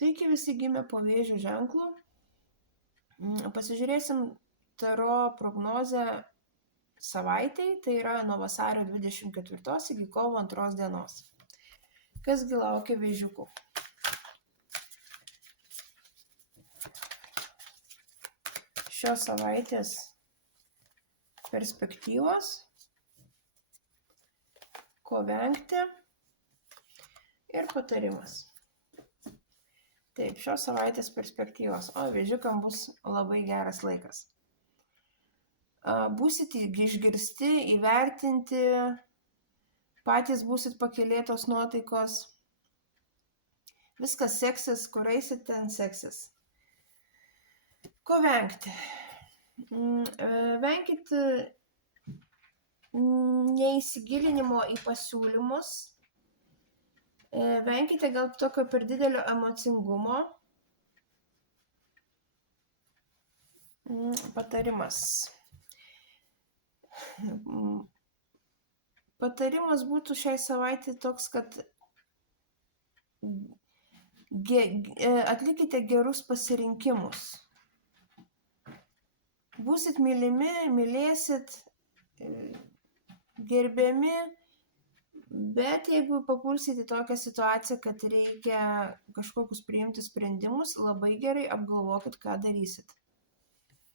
Sveiki visi gimę po Vėžio ženklu. Pasižiūrėsim taro prognozę savaitei, tai yra nuo vasario 24 iki kovo 2 dienos. Kasgi laukia Vėžiukų? Šios savaitės perspektyvos, ko vengti ir patarimas. Taip, šios savaitės perspektyvos. Vėžiukam bus labai geras laikas. Būsite išgirsti, įvertinti, patys būsit pakylėtos nuotaikos. Viskas seksis, kur eisit, ten seksis. Ko vengti? Venkit neįsigilinimo į pasiūlymus. Venkite gal tokio per didelio emocingumo. Patarimas. Patarimas būtų šiai savaitė toks, kad atlikite gerus pasirinkimus. Būsit mylimi, mylėsit, gerbiami, bet jeigu papulsit į tokią situaciją, kad reikia kažkokius priimti sprendimus, labai gerai apgalvokit, ką darysit.